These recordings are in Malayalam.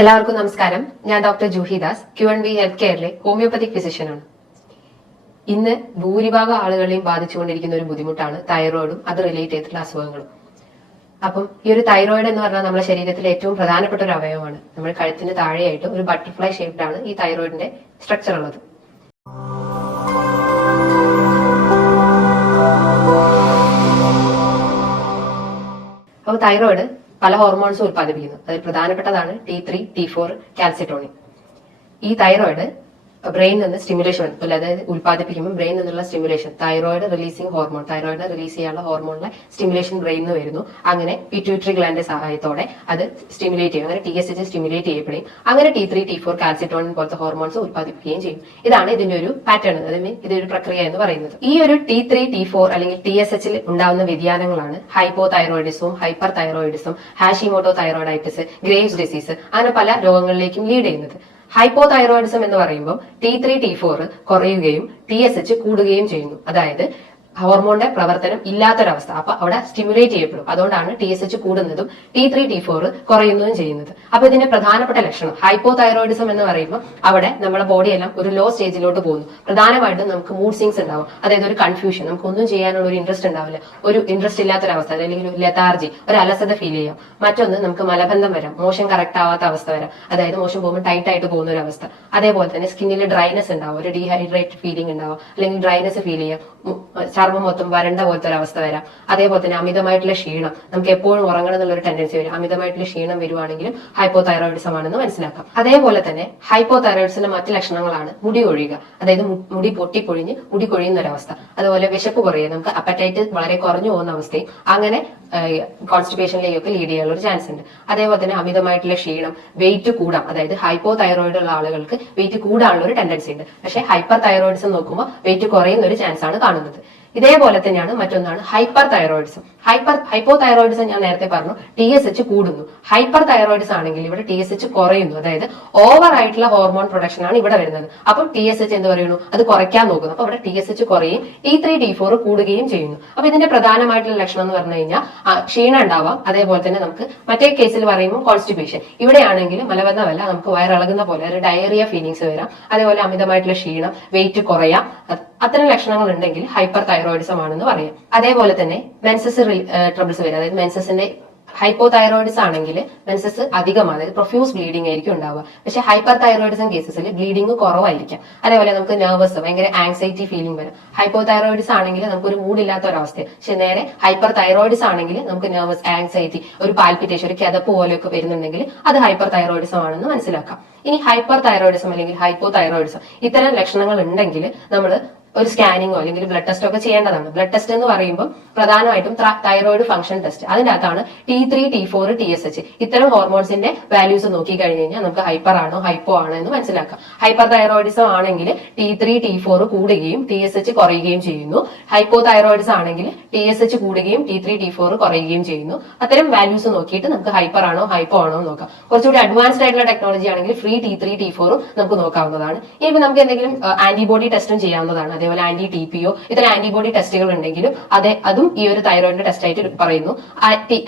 എല്ലാവർക്കും നമസ്കാരം. ഞാൻ ഡോക്ടർ ജൂഹിദാസ്, QNB ഹെൽത്ത് കെയറിലെ ഹോമിയോപ്പതിക് ഫിസിഷ്യനാണ്. ഇന്ന് ഭൂരിഭാഗം ആളുകളെയും ബാധിച്ചുകൊണ്ടിരിക്കുന്ന ഒരു ബുദ്ധിമുട്ടാണ് തൈറോയിഡും അത് റിലേറ്റ് ചെയ്തിട്ടുള്ള അസുഖങ്ങളും. അപ്പം ഈ ഒരു തൈറോയിഡ് എന്ന് പറഞ്ഞാൽ നമ്മുടെ ശരീരത്തിലെ ഏറ്റവും പ്രധാനപ്പെട്ട ഒരു അവയവമാണ്. നമ്മുടെ കഴുത്തിന് താഴെയായിട്ട് ഒരു ബട്ടർഫ്ലൈ ഷേപ്ഡാണ് ഈ തൈറോയിഡിന്റെ സ്ട്രക്ചർ ഉള്ളത്. അപ്പോൾ തൈറോയിഡ് പല ഹോർമോൺസും ഉത്പാദിപ്പിക്കുന്നു. അതിൽ പ്രധാനപ്പെട്ടതാണ് T3, T4, കാൽസിറ്റോണിൻ. ഈ തൈറോയിഡ് ബ്രെയിനിൽ നിന്ന് സ്റ്റിമുലേഷൻ, അതായത് ഉത്പാദിപ്പിക്കുമ്പോൾ ബ്രെയിനിൽ നിന്നുള്ള stimulation, thyroid releasing hormone, thyroid release ചെയ്യാനുള്ള ഹോർമോണിലെ സ്റ്റിമുലേഷൻ ബ്രെയിനിൽ നിന്ന് വരുന്നു. അങ്ങനെ പിറ്റ്യൂട്ടറി ഗ്ലാൻഡിന്റെ സഹായത്തോടെ അത് സ്റ്റിമുലേറ്റ് ചെയ്യും. അങ്ങനെ TSH സ്റ്റിമുലേറ്റ് ചെയ്യപ്പെടുകയും അങ്ങനെ T3, T4, കാൽസിറ്റോണിൻ പോലത്തെ ഹോർമോൺസ് ഉത്പാദിപ്പിക്കുകയും ചെയ്യും. ഇതാണ് ഇതിന്റെ ഒരു പാറ്റേൺ, അതായത് ഇതൊരു പ്രക്രിയ എന്ന് പറയുന്നത്. ഈ ഒരു T3, T4 അല്ലെങ്കിൽ TSH ഉണ്ടാവുന്ന വ്യതിയാനങ്ങളാണ് ഹൈപ്പോ തൈറോയിഡിസവും hyper thyroidism, Hashimoto thyroiditis, Graves disease, അങ്ങനെ പല രോഗങ്ങളിലേക്കും ലീഡ് ചെയ്യുന്നത്. ഹൈപ്പോ തൈറോയിഡിസം എന്ന് പറയുമ്പോൾ T3, T4 കുറയുകയും TSH കൂടുകയും ചെയ്യുന്നു. അതായത് ഹോർമോണിന്റെ പ്രവർത്തനം ഇല്ലാത്തൊരവസ്ഥ. അപ്പൊ അവിടെ സ്റ്റിമുലേറ്റ് ചെയ്യപ്പെടും. അതുകൊണ്ടാണ് TSH കൂടുന്നതും T3, T4 കുറയുന്നതും ചെയ്യുന്നത്. അപ്പൊ ഇതിന്റെ പ്രധാനപ്പെട്ട ലക്ഷണം ഹൈപ്പോ തൈറോയിഡിസം എന്ന് പറയുമ്പോൾ അവിടെ നമ്മുടെ ബോഡിയെല്ലാം ഒരു ലോ സ്റ്റേജിലോട്ട് പോകുന്നു. പ്രധാനമായിട്ടും നമുക്ക് മൂഡ് സ്വിങ്സ് ഉണ്ടാവും. അതായത് ഒരു കൺഫ്യൂഷൻ, നമുക്ക് ഒന്നും ചെയ്യാനുള്ള ഒരു ഇൻട്രസ്റ്റ് ഉണ്ടാവില്ല, ഒരു ഇൻട്രസ്റ്റ് ഇല്ലാത്തൊരവസ്ഥ, അല്ലെങ്കിൽ ഒരു ലെതാർജി, ഒരു അലസത ഫീൽ ചെയ്യാം. മറ്റൊന്ന് നമുക്ക് മലബന്ധം വരാം, മോഷൻ കറക്റ്റ് ആവാത്ത അവസ്ഥ വരാം, അതായത് മോഷൻ പോകുമ്പോൾ ടൈറ്റ് ആയിട്ട് പോകുന്ന ഒരു അവസ്ഥ. അതേപോലെ തന്നെ സ്കിന്നിൽ ഡ്രൈനെസ് ഉണ്ടാവും, ഒരു ഡീഹൈഡ്രേറ്റ് ഫീലിംഗ് ഉണ്ടാവും, അല്ലെങ്കിൽ ഡ്രൈനെസ് ഫീൽ ചെയ്യാം, ചർമ്മം മൊത്തം വരണ്ട പോലത്തെ ഒരു അവസ്ഥ വരാം. അതേപോലെ തന്നെ അമിതമായിട്ടുള്ള ക്ഷീണം, നമുക്ക് എപ്പോഴും ഉറങ്ങണം എന്നുള്ള ഒരു ടെൻഡൻസി വരും. അമിതമായിട്ടുള്ള ക്ഷീണം വരുവാണെങ്കിലും ഹൈപ്പോ തൈറോയിഡിസം ആണെന്ന് മനസ്സിലാക്കാം. അതേപോലെ തന്നെ ഹൈപ്പോ തൈറോയിഡിസിന്റെ മറ്റു ലക്ഷണങ്ങളാണ് മുടി കൊഴിയുക, അതായത് മുടി പൊട്ടിപ്പൊഴിഞ്ഞ് മുടി കൊഴിയുന്ന ഒരവസ്ഥ. അതുപോലെ വിശപ്പ് കുറയുക, നമുക്ക് അപ്പറ്റൈറ്റ് വളരെ കുറഞ്ഞു പോകുന്ന അവസ്ഥയും അങ്ങനെ കോൺസ്റ്റിപ്പേഷനിലേക്കൊക്കെ ലീഡ് ചെയ്യാനുള്ള ഒരു ചാൻസ് ഉണ്ട്. അതേപോലെ തന്നെ അമിതമായിട്ടുള്ള ക്ഷീണം, വെയിറ്റ് കൂടാം, അതായത് ഹൈപ്പോ തൈറോയിഡ് ഉള്ള ആളുകൾക്ക് വെയിറ്റ് കൂടാനുള്ള ഒരു ടെൻഡൻസി ഉണ്ട്. പക്ഷേ ഹൈപ്പർ തൈറോയിഡിസം നോക്കുമ്പോൾ വെയിറ്റ് കുറയുന്ന ഒരു ചാൻസ് ആണ് കാണുന്നത്. ഇതേപോലെ തന്നെയാണ് മറ്റൊന്നാണ് ഹൈപ്പർ തൈറോയിഡിസം. ഹൈപ്പോ തൈറോയിഡിസം ഞാൻ നേരത്തെ പറഞ്ഞു TSH കൂടുന്നു. ഹൈപ്പർ തൈറോയിഡിസം ആണെങ്കിൽ ഇവിടെ TSH കുറയുന്നു. അതായത് ഓവർ ആയിട്ടുള്ള ഹോർമോൺ പ്രൊഡക്ഷൻ ആണ് ഇവിടെ വരുന്നത്. അപ്പം TSH എന്ത് പറയുന്നു, അത് കുറയ്ക്കാൻ നോക്കുന്നു. അപ്പൊ ഇവിടെ TSH കുറയും, T3, T4 കൂടുകയും ചെയ്യുന്നു. അപ്പൊ ഇതിന്റെ പ്രധാനമായിട്ടുള്ള ലക്ഷണം എന്ന് പറഞ്ഞു കഴിഞ്ഞാൽ ക്ഷീണം ഉണ്ടാവാം. അതേപോലെ തന്നെ നമുക്ക് മറ്റേ കേസിൽ പറയുമ്പോൾ കോൺസ്റ്റിപ്പേഷൻ, ഇവിടെയാണെങ്കിൽ മലബന്ധമല്ല, നമുക്ക് വയറിളകുന്ന പോലെ ഒരു ഡയറിയ ഫീലിങ്സ് വരാം. അതേപോലെ അമിതമായിട്ടുള്ള ക്ഷീണം, വെയിറ്റ് കുറയാം. അത്തരം ലക്ഷണങ്ങൾ ഉണ്ടെങ്കിൽ ഹൈപ്പർ തൈറോയിഡിസം ആണെന്ന് പറയാം. അതേപോലെ തന്നെ മെൻസസ് ട്രബിൾസ് വരും. അതായത് മെൻസസിന്റെ ഹൈപ്പോ തൈറോയിഡിസം ആണെങ്കിൽ മെൻസസ് അധികമാണ്, അതായത് പ്രൊഫ്യൂസ് ബ്ലീഡിംഗ് ആയിരിക്കും ഉണ്ടാവുക. പക്ഷെ ഹൈപ്പർ തൈറോയിഡിസം കേസസിൽ ബ്ലീഡിംഗ് കുറവായിരിക്കാം. അതേപോലെ നമുക്ക് നെർവസ്, ഭയങ്കര ആങ്സൈറ്റി ഫീലിംഗ് വരും. ഹൈപ്പോ തൈറോയിഡിസം ആണെങ്കിൽ നമുക്കൊരു മൂഡില്ലാത്ത ഒരവസ്ഥ. പക്ഷെ നേരെ ഹൈപ്പർ തൈറോയിഡിസം ആണെങ്കിൽ നമുക്ക് നെർവസ്, ആങ്സൈറ്റി, ഒരു പാൽപിറ്റേഷൻ, ഒരു കിതപ്പ് പോലെയൊക്കെ വരുന്നുണ്ടെങ്കിൽ അത് ഹൈപ്പർ തൈറോയിഡിസം ആണെന്ന് മനസ്സിലാക്കാം. ഇനി ഹൈപ്പർ തൈറോയിഡിസം അല്ലെങ്കിൽ ഹൈപ്പോ തൈറോയിഡിസം ഇത്തരം ലക്ഷണങ്ങൾ ഉണ്ടെങ്കിൽ നമ്മൾ ഒരു സ്കാനിങ്ങോ അല്ലെങ്കിൽ ബ്ലഡ് ടെസ്റ്റോ ഒക്കെ ചെയ്യേണ്ടതാണ്. ബ്ലഡ് ടെസ്റ്റ് എന്ന് പറയുമ്പോൾ പ്രധാനമായിട്ടും തൈറോയിഡ് ഫംഗ്ഷൻ ടെസ്റ്റ്. അതിന്റെ അകത്താണ് T3, T4, TSH ഇത്തരം ഹോർമോൺസിന്റെ വാല്യൂസ് നോക്കി കഴിഞ്ഞു കഴിഞ്ഞാൽ നമുക്ക് ഹൈപ്പർ ആണോ ഹൈപ്പോ ആണോ എന്ന് മനസ്സിലാക്കാം. ഹൈപ്പർ തൈറോയിഡിസം ആണെങ്കിൽ T3, T4 കൂടുകയും TSH കുറയുകയും ചെയ്യുന്നു. ഹൈപ്പോ തൈറോയിഡിസം ആണെങ്കിൽ TSH കൂടുകയും T3, T4 കുറയുകയും ചെയ്യുന്നു. അത്തരം വാല്യൂസ് നോക്കിയിട്ട് നമുക്ക് ഹൈപ്പർ ആണോ ഹൈപ്പോ ആണോ എന്ന് നോക്കാം. കുറച്ചുകൂടി അഡ്വാൻസ്ഡ് ആയിട്ടുള്ള ടെക്നോളജി ആണെങ്കിൽ ഫ്രീ T3, T4 നമുക്ക് നോക്കാവുന്നതാണ്. ഇനി നമുക്ക് എന്തെങ്കിലും ആന്റിബോഡി ടെസ്റ്റും ചെയ്യാവുന്നതാണ്. അതേപോലെ TPO ഇത്തരം ആന്റിബോഡി ടെസ്റ്റുകൾ ഉണ്ടെങ്കിലും അതും ഈ ഒരു തൈറോയിഡിന്റെ ടെസ്റ്റ് ആയിട്ട് പറയുന്നു.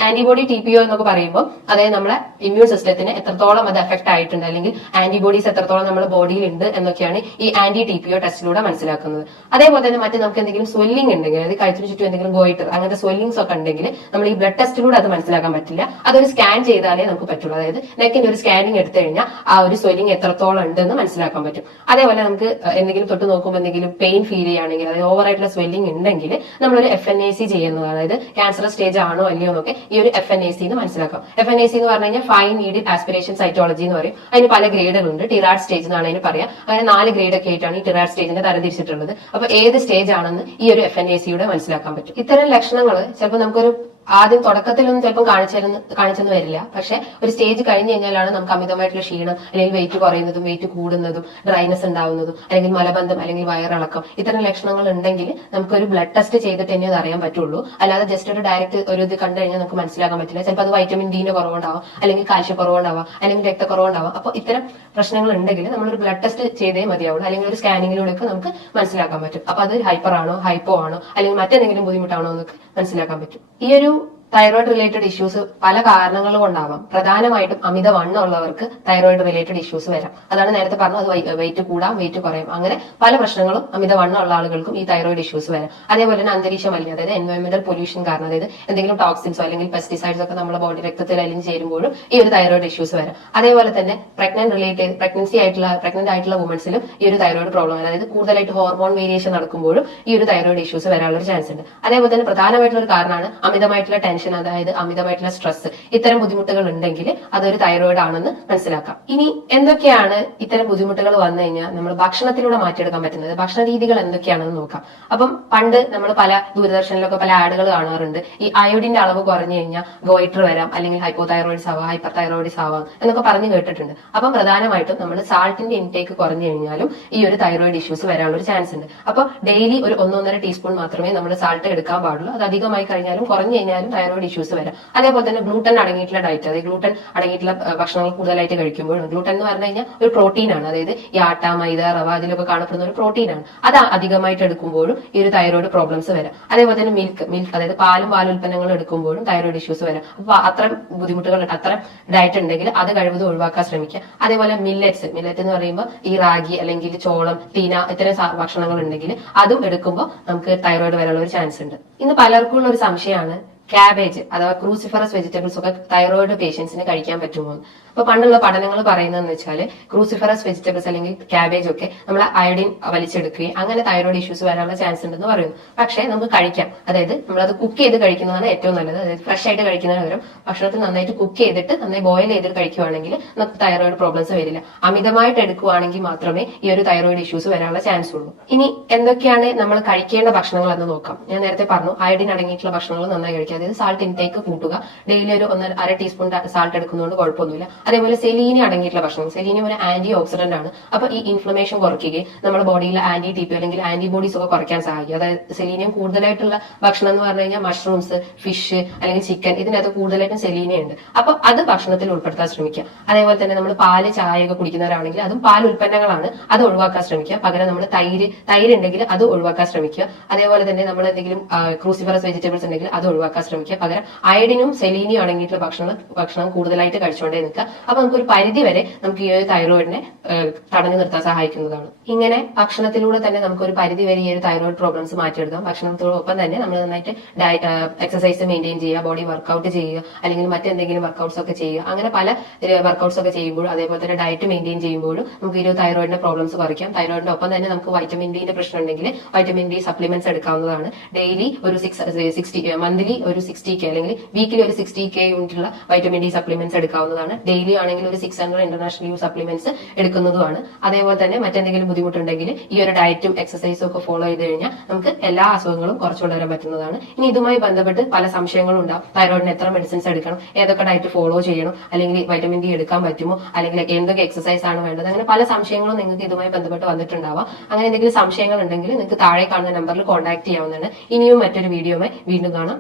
ആന്റിബോഡി TPO എന്നൊക്കെ പറയുമ്പോൾ അതായത് നമ്മുടെ ഇമ്മ്യൂൺ സിസ്റ്റത്തിന് എത്രത്തോളം അത് എഫക്ട് ആയിട്ടുണ്ട്, അല്ലെങ്കിൽ ആന്റിബോഡീസ് എത്രത്തോളം നമ്മുടെ ബോഡിയിൽ ഉണ്ട് എന്നൊക്കെയാണ് ഈ TPO ടെസ്റ്റിലൂടെ മനസ്സിലാക്കുന്നത്. അതേപോലെ തന്നെ മറ്റു നമുക്ക് എന്തെങ്കിലും സ്വെല്ലിംഗ് ഉണ്ടെങ്കിൽ, അതായത് കഴുത്തിന് ചുറ്റും എന്തെങ്കിലും ഗോയിറ്റർ, അങ്ങനത്തെ സ്വെല്ലിംഗ്സ് ഒക്കെ ഉണ്ടെങ്കിൽ നമ്മൾ ഈ ബ്ലഡ് ടെസ്റ്റിലൂടെ അത് മനസ്സിലാക്കാൻ പറ്റില്ല. അതൊരു സ്കാൻ ചെയ്താലേ നമുക്ക് പറ്റുള്ളൂ. അതായത് നെക്കിന്റെ ഒരു സ്കാനിങ് എടുത്തു കഴിഞ്ഞാൽ ആ ഒരു സ്വെല്ലിംഗ് എത്രത്തോളം ഉണ്ടെന്ന് മനസ്സിലാക്കാൻ പറ്റും. അതേപോലെ നമുക്ക് എന്തെങ്കിലും തൊട്ട് നോക്കുമ്പോൾ എന്തെങ്കിലും പെയിൻ ഫീൽ ചെയ്യുകയാണെങ്കിൽ, അതായത് ഓവർ ആയിട്ടുള്ള സ്വെല്ലിംഗ് ഉണ്ടെങ്കിൽ നമ്മളൊരു FNAC ചെയ്യുന്നതാണ്. അതായത് ക്യാൻസർ സ്റ്റേജ് ആണോ അല്ലയോ എന്നൊക്കെ ഈ ഒരു FNAC എന്ന് മനസ്സിലാക്കാം. FNAC എന്ന് പറഞ്ഞു കഴിഞ്ഞാൽ ഫൈൻ നീഡിൽ ആസ്പിരേഷൻ സൈറ്റോളജി എന്ന് പറയും. അതിന് പല ഗ്രേഡുകളുണ്ട്. ടിറാഡ് സ്റ്റേജ് എന്നാണ് അതിന് പറയാം. അങ്ങനെ 4 ഗ്രേഡ് ഒക്കെ ആയിട്ടാണ് ഈ ടിറാഡ് സ്റ്റേജിനെ തരംതിരിച്ചിട്ടുള്ളത്. അപ്പൊ ഏത് സ്റ്റേജ് ആണെന്ന് ഈ ഒരു FNAC യുടെ മനസ്സിലാക്കാൻ പറ്റും. ഇത്തരം ലക്ഷണങ്ങൾ ചിലപ്പോൾ നമുക്കൊരു ആദ്യം തുടക്കത്തിലൊന്നും ചിലപ്പോൾ കാണിച്ചെന്ന് വരില്ല. പക്ഷെ ഒരു സ്റ്റേജ് കഴിഞ്ഞ് കഴിഞ്ഞാലാണ് നമുക്ക് അമിതമായിട്ടുള്ള ക്ഷീണം, അല്ലെങ്കിൽ വെയിറ്റ് കുറയുന്നതും വെയിറ്റ് കൂടുന്നതും ഡ്രൈനസ് ഉണ്ടാവുന്നതും, അല്ലെങ്കിൽ മലബന്ധം, അല്ലെങ്കിൽ വയറിളക്കം ഇത്തരം ലക്ഷണങ്ങൾ ഉണ്ടെങ്കിൽ നമുക്കൊരു ബ്ലഡ് ടെസ്റ്റ് ചെയ്തിട്ട് തന്നെ അത് അറിയാൻ പറ്റുള്ളൂ. അല്ലാതെ ജസ്റ്റ് ഒരു ഡയറക്റ്റ് ഒരു ഇത് കണ്ടു കഴിഞ്ഞാൽ നമുക്ക് മനസ്സിലാക്കാൻ പറ്റില്ല. ചിലപ്പോൾ അത് വൈറ്റമിൻ D കുറവുണ്ടാവാം, അല്ലെങ്കിൽ കാൽഷ്യം കുറവുണ്ടാവാം, അല്ലെങ്കിൽ രക്തക്കുറവുണ്ടാവാം. അപ്പോൾ ഇത്തരം പ്രശ്നങ്ങൾ ഉണ്ടെങ്കിൽ നമ്മളൊരു ബ്ലഡ് ടെസ്റ്റ് ചെയ്തേ മതിയാവുള്ളൂ, അല്ലെങ്കിൽ ഒരു സ്കാനിങ്ങിലൂടെ നമുക്ക് മനസ്സിലാക്കാൻ പറ്റും. അപ്പൊ അത് ഹൈപ്പർ ആണോ ഹൈപ്പോ ആണോ അല്ലെങ്കിൽ മറ്റെന്തെങ്കിലും ബുദ്ധിമുട്ടാണോ എന്നൊക്കെ മനസ്സിലാക്കാൻ പറ്റും. ഈ ഒരു തൈറോയിഡ് റിലേറ്റഡ് ഇഷ്യൂസ് പല കാരണങ്ങൾ കൊണ്ടാവാം. പ്രധാനമായിട്ടും അമിതവണ്ണം ഉള്ളവർക്ക് തൈറോയിഡ് റിലേറ്റഡ് ഇഷ്യൂസ് വരാം. അതാണ് നേരത്തെ പറഞ്ഞത്, അത് വെയിറ്റ് കൂടാം, വെയിറ്റ് കുറയാം, അങ്ങനെ പല പ്രശ്നങ്ങളും അമിതവണ്ണം ഉള്ള ആളുകൾക്കും ഈ തൈറോയിഡ് ഇഷ്യൂസ് വരാം. അതേപോലെ തന്നെ അന്തരീക്ഷ മലിനം, അതായത് എൻവയോൺമെന്റൽ പൊല്യൂഷൻ കാരണം, അതായത് എന്തെങ്കിലും ടോക്സിൻസോ അല്ലെങ്കിൽ പെസ്റ്റിസൈഡ്സ് ഒക്കെ നമ്മുടെ ബോഡി രക്തത്തിൽ അലിഞ്ഞ് ചേരുമ്പോഴും ഈ ഒരു തൈറോയിഡ് ഇഷ്യൂസ് വരാം. അതേപോലെ തന്നെ പ്രഗ്നന്റ് ആയിട്ടുള്ള വുമൻസിലും ഈ ഒരു തൈറോയിഡ് പ്രോബ്ലം, അതായത് കൂടുതലായിട്ട് ഹോർമോൺ വേരിയേഷൻ നടക്കുമ്പോഴും ഈ ഒരു തൈറോയിഡ് ഇഷ്യൂസ് വരാനുള്ള ഒരു ചാൻസ് ഉണ്ട്. അതേപോലെ തന്നെ പ്രധാനമായിട്ടുള്ള ഒരു കാരണമാണ് അമിതമായിട്ടുള്ള ടെൻഷൻ, അതായത് അമിതമായിട്ടുള്ള സ്ട്രെസ്. ഇത്തരം ബുദ്ധിമുട്ടുകൾ ഉണ്ടെങ്കിൽ അതൊരു തൈറോയിഡ് ആണെന്ന് മനസ്സിലാക്കാം. ഇനി എന്തൊക്കെയാണ് ഇത്തരം ബുദ്ധിമുട്ടുകൾ വന്നു കഴിഞ്ഞാൽ നമ്മൾ ഭക്ഷണത്തിലൂടെ മാറ്റിയെടുക്കാൻ പറ്റുന്നത്, ഭക്ഷണ രീതികൾ എന്തൊക്കെയാണെന്ന് നോക്കാം. അപ്പം പണ്ട് നമ്മൾ പല ദൂരദർശനിലൊക്കെ പല ആഡുകൾ കാണാറുണ്ട്. ഈ അയോഡിന്റെ അളവ് കുറഞ്ഞു കഴിഞ്ഞാൽ ഗോയിറ്റർ വരാം, അല്ലെങ്കിൽ ഹൈപ്പോതൈറോയിഡ്സ് ആവാം, ഹൈപ്പർ തൈറോയിഡ്സ് ആവാം എന്നൊക്കെ പറഞ്ഞു കേട്ടിട്ടുണ്ട്. അപ്പം പ്രധാനമായിട്ടും നമ്മൾ സാൾട്ടിന്റെ ഇൻടേക്ക് കുറഞ്ഞു കഴിഞ്ഞാലും ഈ ഒരു തൈറോയിഡ് ഇഷ്യൂസ് വരാനുള്ള ഒരു ചാൻസ് ഉണ്ട്. അപ്പൊ ഡെയിലി ഒരു 1-1.5 ടീസ്പൂൺ മാത്രമേ നമ്മൾ സാൾട്ട് എടുക്കാൻ പാടുള്ളൂ. അത് അധികമായി കഴിഞ്ഞാലും കുറഞ്ഞു കഴിഞ്ഞാലും തൈറോയിഡ് ഇഷ്യൂസ് വരാം. അതേപോലെ തന്നെ ഗ്ലൂട്ടൻ അടങ്ങിയിട്ടുള്ള ഡയറ്റ്, അതായത് ഗ്ലൂട്ടൻ അടങ്ങിയിട്ടുള്ള ഭക്ഷണങ്ങൾ കൂടുതലായിട്ട് കഴിക്കുമ്പോഴും, ഗ്ലൂട്ടൻ എന്ന് പറഞ്ഞു കഴിഞ്ഞാൽ ഒരു പ്രോട്ടീൻ ആണ്, അതായത് ഈ ആട്ട, മൈദ, റവ അതിലൊക്കെ കാണപ്പെടുന്ന ഒരു പ്രോട്ടീൻ ആണ്. അത് അധികമായിട്ട് എടുക്കുമ്പോഴും ഈ ഒരു തൈറോയിഡ് പ്രോബ്ലംസ് വരാം. അതേപോലെ തന്നെ മിൽക്ക്, അതായത് പാലും പാലുൽപ്പന്നങ്ങളും എടുക്കുമ്പോഴും തൈറോയിഡ് ഇഷ്യൂസ് വരാം. അപ്പൊ അത്തരം ബുദ്ധിമുട്ടുകൾ, അത്തരം ഡയറ്റ് ഉണ്ടെങ്കിൽ അത് കഴിവതും ഒഴിവാക്കാൻ ശ്രമിക്കുക. അതേപോലെ മില്ലറ്റ് എന്ന് പറയുമ്പോൾ ഈ റാഗി അല്ലെങ്കിൽ ചോളം, തീന ഇത്തരം ഭക്ഷണങ്ങൾ ഉണ്ടെങ്കിൽ അതും എടുക്കുമ്പോൾ നമുക്ക് തൈറോയിഡ് വരാനുള്ള ഒരു ചാൻസ് ഉണ്ട്. ഇന്ന് പലർക്കും ഉള്ള ഒരു സംശയമാണ് ക്യാബേജ് അഥവാ ക്രൂസിഫറസ് വെജിറ്റബിൾസ് ഒക്കെ തൈറോയിഡ് പേഷ്യൻസിന് കഴിക്കാൻ പറ്റുമോ? അപ്പൊ പണ്ടുള്ള പഠനങ്ങൾ പറയുന്നതെന്ന് വെച്ചാൽ ക്രൂസിഫറസ് വെജിറ്റബിൾസ് അല്ലെങ്കിൽ ക്യാബേജ് ഒക്കെ നമ്മൾ അയഡിൻ വലിച്ചെടുക്കുകയും അങ്ങനെ തൈറോയിഡ് ഇഷ്യൂസ് വരാനുള്ള ചാൻസ് ഉണ്ടെന്ന് പറയുന്നു. പക്ഷേ നമുക്ക് കഴിക്കാം, അതായത് നമ്മളത് കുക്ക് ചെയ്ത് കഴിക്കുന്നതാണ് ഏറ്റവും നല്ലത്. അതായത് ഫ്രഷ് ആയിട്ട് കഴിക്കുന്നതിന് പകരം ഭക്ഷണത്തിൽ നന്നായിട്ട് കുക്ക് ചെയ്തിട്ട് നന്നായി ബോയിൽ ചെയ്തിട്ട് കഴിക്കുകയാണെങ്കിൽ നമുക്ക് തൈറോയിഡ് പ്രോബ്ലംസ് വരില്ല. അമിതമായിട്ട് എടുക്കുകയാണെങ്കിൽ മാത്രമേ ഈ ഒരു തൈറോയിഡ് ഇഷ്യൂസ് വരാനുള്ള ചാൻസ് ഉള്ളൂ. ഇനി എന്തൊക്കെയാണ് നമ്മൾ കഴിക്കേണ്ട ഭക്ഷണങ്ങൾ എന്ന് നോക്കാം. ഞാൻ നേരത്തെ പറഞ്ഞു അയഡിൻ അടങ്ങിയിട്ടുള്ള ഭക്ഷണങ്ങൾ നന്നായി കഴിക്കുക, അതായത് സാൾട്ട് ഇൻടേക്ക് കൂട്ടുക. ഡെയിലി ഒരു 1.5 ടീസ്പൂൺ സാൾട്ട് എടുക്കുന്നതുകൊണ്ട് കുഴപ്പമൊന്നുമില്ല. അതേപോലെ സെലീനി അടങ്ങിയിട്ടുള്ള ഭക്ഷണം, സെലീനി ഒരു ആന്റി ഓക്സിഡന്റ് ആണ്. അപ്പൊ ഈ ഇൻഫ്ലമേഷൻ കുറയ്ക്കുകയും നമ്മുടെ ബോഡിയിലെ ആന്റി ടി പി അല്ലെങ്കിൽ ആന്റിബോഡീസ് ഒക്കെ കുറയ്ക്കാൻ സഹായിക്കും. അതായത് സെലീനിയം കൂടുതലായിട്ടുള്ള ഭക്ഷണം എന്ന് പറഞ്ഞു കഴിഞ്ഞാൽ മഷ്റൂംസ്, ഫിഷ് അല്ലെങ്കിൽ ചിക്കൻ, ഇതിനകത്ത് കൂടുതലായിട്ടും സെലീനിയം ഉണ്ട്. അപ്പൊ അത് ഭക്ഷണത്തിൽ ഉൾപ്പെടുത്താൻ ശ്രമിക്കുക. അതേപോലെ തന്നെ നമ്മൾ പാല്, ചായ ഒക്കെ കുടിക്കുന്നവരാണെങ്കിൽ അതും പാൽ ഉൽപ്പന്നങ്ങളാണ്, അത് ഒഴിവാക്കാൻ ശ്രമിക്കുക. പകരം നമ്മൾ തൈര് ഉണ്ടെങ്കിൽ അത് ഒഴിവാക്കാൻ ശ്രമിക്കുക. അതേപോലെ തന്നെ നമ്മൾ എന്തെങ്കിലും ക്രൂസിഫറസ് വെജിറ്റബിൾസ് ഉണ്ടെങ്കിൽ അത് ഒഴിവാക്കാൻ ശ്രമിക്കുക. പകരം അയഡിനും സെലീനിയും അടങ്ങിയിട്ടുള്ള ഭക്ഷണം കൂടുതലായിട്ട് കഴിച്ചുകൊണ്ടേ നിൽക്കുക. അപ്പൊ നമുക്ക് ഒരു പരിധി വരെ നമുക്ക് ഈ ഒരു തൈറോയിഡിനെ തടഞ്ഞു നിർത്താൻ സഹായിക്കുന്നതാണ്. ഇങ്ങനെ ഭക്ഷണത്തിലൂടെ തന്നെ നമുക്ക് ഒരു പരിധി വരെ ഈ ഒരു തൈറോയിഡ് പ്രോബ്ലംസ് മാറ്റിയെടുക്കാം. ഭക്ഷണത്തോടൊപ്പം തന്നെ നമ്മൾ നന്നായിട്ട് എക്സസൈസ് മെയിൻറ്റെയിൻ ചെയ്യുക, ബോഡി വർക്കൗട്ട് ചെയ്യുക, അല്ലെങ്കിൽ മറ്റെന്തെങ്കിലും വർക്കൗട്ട്സ് ഒക്കെ ചെയ്യുക. അങ്ങനെ പല വർക്കൗട്ട്സ് ഒക്കെ ചെയ്യുമ്പോഴും അതേപോലെ തന്നെ ഡയറ്റ് മെയിൻറ്റെയിൻ ചെയ്യുമ്പോഴും നമുക്ക് ഈ ഒരു തൈറോയിഡിന്റെ പ്രോബ്ലംസ് കുറയ്ക്കാം. തൈറോയിഡിന്റെ ഒപ്പം തന്നെ നമുക്ക് വൈറ്റമിൻ ഡിന്റെ പ്രശ്നം ഉണ്ടെങ്കിൽ വൈറ്റമിൻ ഡി സപ്ലിമെന്റ്സ് എടുക്കാവുന്നതാണ്. ഡെയിലി ഒരു 60 മന്ത്ലി ഒരു 60K അല്ലെങ്കിൽ വീക്കിലി ഒരു 60K യൂണിറ്റുള്ള വൈറ്റമിൻ ഡി സപ്ലിമെന്റ്സ് എടുക്കാവുന്നതാണ്. ഡെയിലി ആണെങ്കിൽ ഒരു 600 ഇന്റർനാഷണൽ യൂസ് സപ്ലിമെന്റ്സ് എടുക്കുന്നതുമാണ്. അതേപോലെ തന്നെ മറ്റെന്തെങ്കിലും ബുദ്ധിമുട്ടുണ്ടെങ്കിൽ ഈ ഒരു ഡയറ്റും എക്സസൈസും ഒക്കെ ഫോളോ ചെയ്ത് കഴിഞ്ഞാൽ നമുക്ക് എല്ലാ അസുഖങ്ങളും കുറച്ചുകൊണ്ടുവരാൻ പറ്റുന്നതാണ്. ഇനി ഇതുമായി ബന്ധപ്പെട്ട് പല സംശയങ്ങളും ഉണ്ടാവും. തൈറോയിഡിന് എത്ര മെഡിസിൻസ് എടുക്കണം, ഏതൊക്കെ ഡയറ്റ് ഫോളോ ചെയ്യണം, അല്ലെങ്കിൽ വൈറ്റമിൻ ഡി എടുക്കാൻ പറ്റുമോ, അല്ലെങ്കിൽ എന്തൊക്കെ എക്സസൈസ് ആണ് വേണ്ടത്, അങ്ങനെ പല സംശയങ്ങളും നിങ്ങൾക്ക് ഇതുമായി ബന്ധപ്പെട്ട് വന്നിട്ടുണ്ടാവാം. അങ്ങനെ എന്തെങ്കിലും സംശയങ്ങൾ ഉണ്ടെങ്കിൽ നിങ്ങൾക്ക് താഴെ കാണുന്ന നമ്പറിൽ കോൺടാക്ട് ചെയ്യാവുന്നതാണ്. ഇനിയും മറ്റൊരു വീഡിയോയുമായി വീണ്ടും കാണാം.